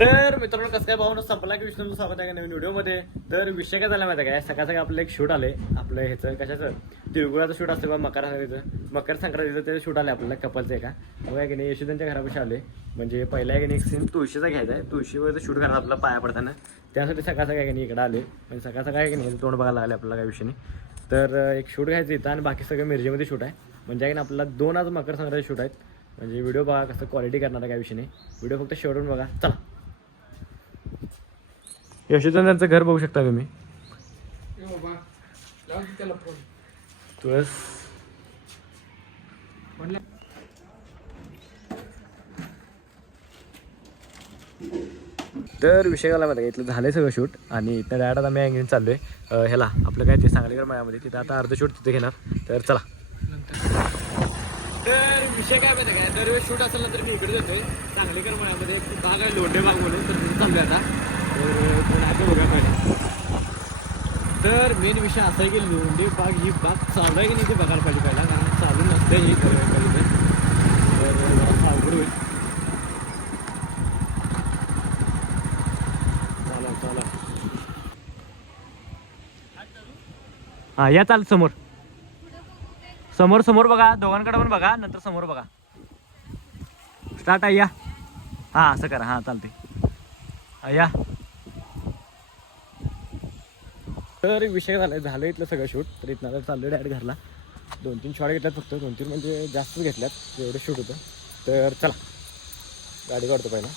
तर मित्रांनो कसं काय भावना संपला की विष्णू स्वागत आहे नवीन व्हिडिओमध्ये. तर विषय काय झाला माहिती आहे काय, सकाळ आपलं एक शूट आले आपलं ह्याचं कशाचं तिळगुळाचं शूट असतं बा मकर संक्रांतीचं ते शूट आलं आपल्याला कपलचं एका बघा की नाही यशोदांच्या घरापाशी आले. म्हणजे पहिला की नाही एक सीन तुळशीचा घ्यायचा आहे, तुळशीवरचं शूट करायला आपल्याला पाया पडताना त्यासाठी सकाळ की नाही इकडे आले. म्हणजे सकाळ की नाही तोंड बघायला लागले आपल्याला काही विषय नाही. तर एक शूट घ्यायचं इथं आणि बाकी सगळं मिरजेमध्ये शूट आहे. म्हणजे आहे ना आपल्याला 2 आज मकर संक्रांती शूट आहेत. म्हणजे व्हिडिओ बघा कसं क्वालिटी करणार आहे काय विषय नाही. व्हिडिओ फक्त शेवटून बघा. चला यशोधन त्यांचं घर बघू शकता तुम्ही. तुळस तर विषय झाला मला इथलं झालंय सगळं शूट आणि इथं डायरेक्ट आता मी घेऊन चाललोय ह्याला आपलं काय ते सांगलीकर मायामध्ये तिथं आता अर्ध शूट तिथे घेणार. तर चला. तर विषय काय माहिती काय, दरवेळेस शूट असेल ना तर मी इकडे जातोय सांगलीकर मायामध्ये बाग आहे लोंढे बाग म्हणून. तर तिथे चाललोय आता. तर बघा पहिला तर मेन विषय असा आहे की लोंढे बाग ही बाग चालू आहे की नाही ते बघायला पाहिजे पहिला, कारण चालू नसते हे पाहिजे. तर जरा अवघड होईल. चला हा या चाल समोर समोर समोर बघा, दोघांकडे पण बघा, नंतर समोर बघा. स्टार्ट आहे या. हा असं करा. हा चालते या. तर विषय झालं इथलं सगळं शूट. तर इथनं आता चाललं डायरेक्ट घरला. 2-3 शॉट घेतल्यात फक्त, 2-3 म्हणजे जास्त घेतल्यात एवढं शूट होतं. तर चला गाडी काढतो पहिला.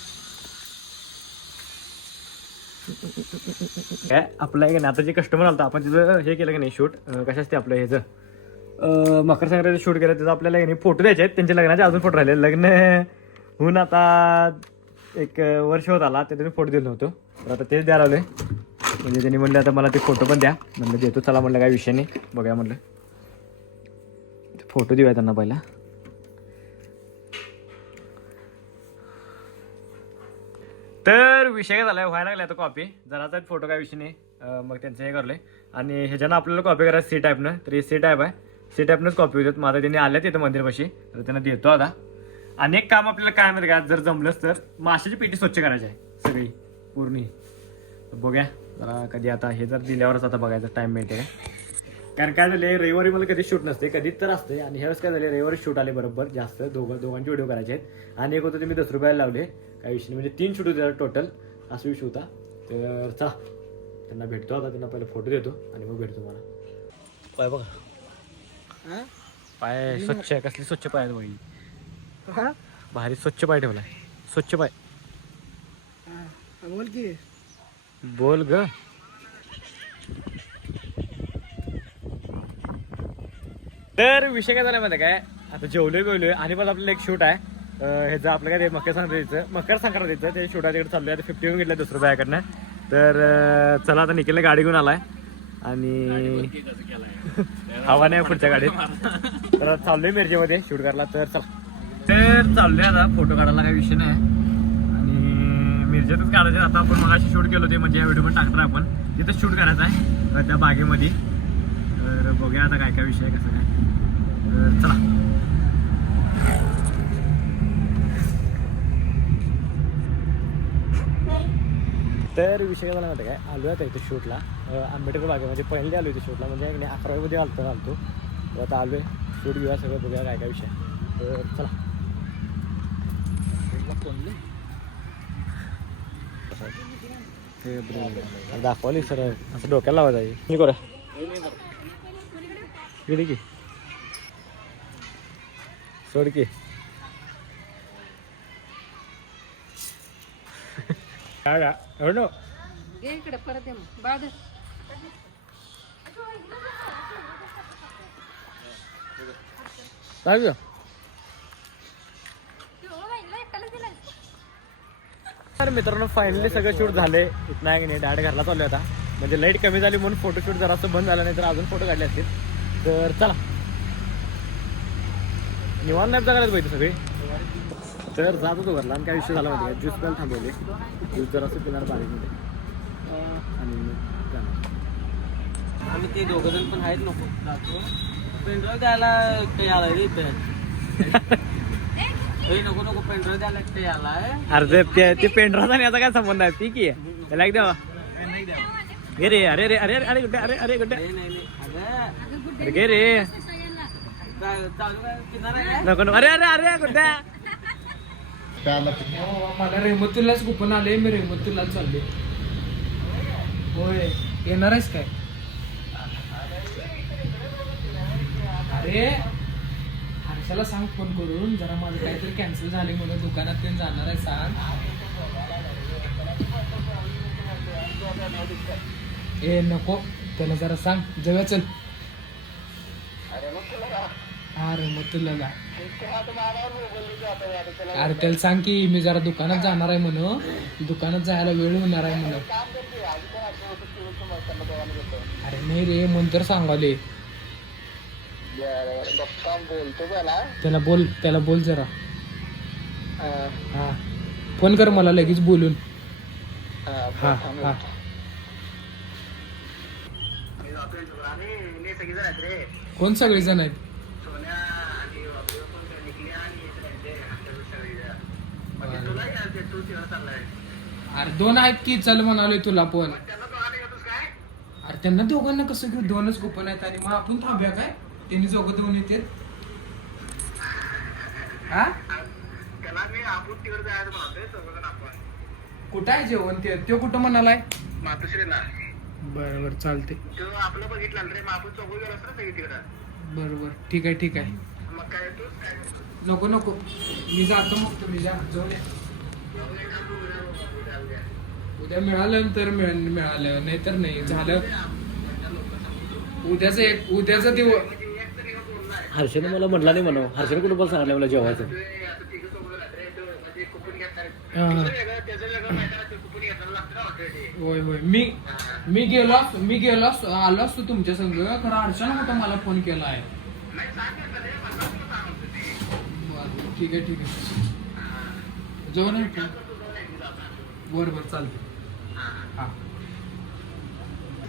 काय आपलं आहे की नाही आता जे कस्टमर आलं आपण तिथं हे केलं की नाही शूट कशा असते आपलं ह्याचं मकर संक्रांतीचं शूट केलं त्याचं आपल्याला की नाही फोटो द्यायचे आहेत. त्यांच्या लग्नाचे अजून फोटो राहिले. लग्न होऊन आता 1 वर्ष होत आला ते त्यांनी फोटो दिलं नव्हतं. तर आता तेच द्यायला लावले. म्हणजे त्यांनी म्हणलं आता मला ते फोटो पण द्या. म्हणलं देतो चला. म्हणलं काय विषय नाही बघा. म्हणलं फोटो देऊया त्यांना पहिला. तर विषय काय झाला व्हायला लागला आता कॉपी जराचा फोटो काय विषय नाही. मग त्यांचं हे करले आणि ह्याच्यानं आपल्याला कॉपी करायचं सी टाईपनं. तर हे सी टाईप आहे, सी टाईपनंच कॉपी होतात. माझा त्यांनी आल्या तिथं मंदिरपाशी तर त्यांना देतो आता. अनेक काम आपल्याला काय माहिती का, जर जमलंच तर माशाची पेटी स्वच्छ करायची आहे सगळी पूर्ण. बघूया जरा कधी आता हे जर दिल्यावरच आता बघायचा टाईम मिळते काय. कारण काय झाले रविवारी मला कधी शूट नसते, कधीच तर असते. आणि ह्यावेळेस काय झाले रविवारी शूट आले बरोबर जास्त दोघांचे व्हिडिओ करायचे आहेत. आणि एक होतं ते मी 10 रुपयाला लावले काही विषय म्हणजे 3 शूट होते टोटल असा विषय होता. तर चला त्यांना भेटतो आता. त्यांना पहिले फोटो देतो आणि मग भेटतो मला. पाय बघा पाय स्वच्छ आहे. कसली स्वच्छ पाय आहेत बाई, भारी स्वच्छ पाय ठेवलाय. स्वच्छ पाय बोल की बोल ग. तर विषय काय झाला माहिती काय, आता जेवलोय आणि पण आपल्याला एक शूट आहे ह्याचं आपलं काय ते मकर संक्रांतीचं ते शूट आहे. तिकडे चाललोय आता 50 घेतलं 10 रुपयाकडनं. तर चला आता निखिलने गाडी घेऊन आलाय आणि हवा नाही पुढच्या गाडीत. तर चाललोय मिरजेमध्ये शूट करायला. तर चला तर चाललोय आता फोटो काढायला काही विषय नाही. आणि मिरजेतच काढायचे आता. आपण मगाशी शूट केलं होते म्हणजे या व्हिडिओ पण टाकणार आपण तिथं शूट करायचं आहे त्या बागेमध्ये. तर बघूया आता काय काय विषय कसं काय. तर चला तर विषय काय मला माहिती काय, आलो आता इथे शूटला आंबेडकर बागेमध्ये. पहिले आलो इथे शूटला म्हणजे 11वीमध्ये आलतो. तर आता आलो आहे शूट घेऊया सगळं बघूया काय काय विषय. तर चला ते दाखवली सर असं डोक्याला लावायचं आहे. मी करा गेली की सोड की काय एवढं इकडे परत ये मग बाद काय तर मित्रांनो फायनली सगळं शूट झाले. इथं आहे की नाही डायरेक्ट घरला चालू आता. म्हणजे लाईट कमी झाली म्हणून फोटोशूट जरा असं बंद झालं, नाही तर अजून फोटो काढले असतील. तर चला निवांत नाही जागायला पाहिजे सगळे. तर जात होतो घरला आणि काय विषय झाला माहिती ज्यूस प्यायला थांबवले. ज्यूस जरा असं पिणार बारीकमध्ये आणि आम्ही ते 2 जण पण आहेत नको पेंड्रॉइव द्यायला काही आलाय रे इथे. नको नको पेंढरा द्यायला लागते याला अरे ते पेंढराचा आणि याचा काय संबंध आहे ती की त्याला एक द्यावा घे रे अरे रे अरे अरे गुड्डे अरे अरे गुड्डे अरे घे रे चालू काय किनारा काय नको नको अरे अरे अरे गुड्डे मला रेहमतुल्लाच कुपन आले मी रेहमतुल्ला चालले होय येणार आहेस काय अरे हर्षाला सांग फोन करून जरा माझं काहीतरी कॅन्सल झाले म्हणून दुकानात ते जाणार आहे सांग ए नको त्याला जरा सांग जेव्हा चल हा रेहमतुल्ला अरे त्याला सांग की मी जरा दुकानात जाणार आहे म्हणून दुकानात जायला वेळ होणार आहे म्हणून अरे नाही रे म्हणून तर सांगाले त्याला बोल जरा हा फोन कर मला लगेच बोलून हा हा कोण सगळेजण आहेत अरे दोन आहेत की चल म्हणाले तुला पण अरे त्यांना दोघांना कसं घेऊ दोनच कुपन आहेत आणि मग आपण थांबूया काय त्यांनी दोघं दोन येते हा कुठं आहे जेवण ते तो कुठं म्हणालाय बरोबर चालते बरोबर ठीक आहे ठीक आहे नको नको मी जातो मग तुम्ही जा जाऊन या उद्या मिळालं तर मिळालं नाही तर नाही झालं उद्याचा दिवस हर्षने मला म्हटला नाही म्हणा हर्षने कुठं पण सांगितलं मला जेवायचं होय होय मी गेलो आलो असतो तुमच्या संग खरं हर्षानं कुठं मला फोन केला आहे ठीक आहे जेवण बरोबर चालते हा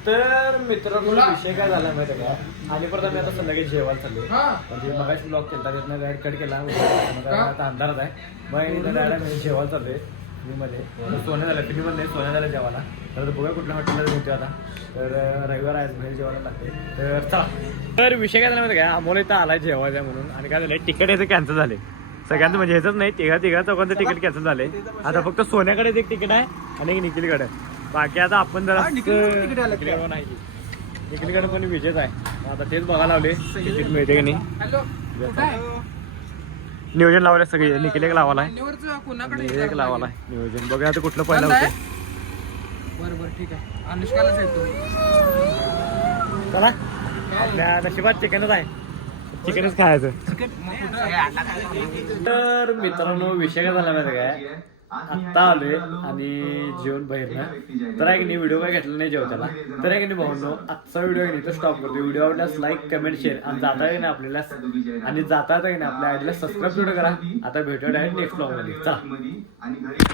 तर मित्रांनो विषय काय झाला माहिती का आणि परत आम्ही आता संध्याकाळी जेवायला चाललो हा म्हणजे मगाशी ब्लॉग केला त्यातनं डायरेक्ट कट केला मग आता अंधारात आहे मग डायरेक्ट जेवायला चाललोय मी मध्ये सोन्या झालं पिढी मध्ये सोन्या झालं जेवायला तर बघा कुठल्या हॉटेलला भेटतो आता तर रविवार आहे म्हणजे जेवायला लागते तर चला तर विषय काय झाला माहिती का आम्हाला इथं आलाय जेवायचा म्हणून आणि काय झालंय तिकीट याचं कॅन्सल झाले सगळ्यांचं म्हणजे ह्याच नाही तिघा चौघांचं तिकीट कॅन्सल झाले आता फक्त सोन्याकडे एक तिकीट आहे आणि एक निखिलकडे बाकी आता आपण जरा नाही निखिलकडे पण विजेच आहे आता तेच बघायला लावले तिकीट मिळते की नाही हॅलो नियोजन लावले सगळे निखिल एक लावाला कोणाकडे एक लावाला नियोजन बघा आता कुठलं पहिलं होतं बरोबर ठीक आहे अनुष्कालाच येतो चला आपल्या नशिबात चिकनच आहे चिकनच खायचं तर मित्रांनो विषय काय झाला माहिती काय आत्ता आलोय आणि जेवण बाहेरनं तर आहे की नाही व्हिडिओ काय घेतला नाही जेवताला तर आहे की नाही भाऊंनो आजचा व्हिडिओ नाही तो स्टॉप करतो व्हिडिओ आवडल्यास लाईक कमेंट शेअर आणि जाता की नाही आपल्याला आणि जाता की नाही आपल्या आयडीला सबस्क्राईब करा आता भेटूया डायरेक्ट नेक्स्ट ब्लॉग मध्ये चला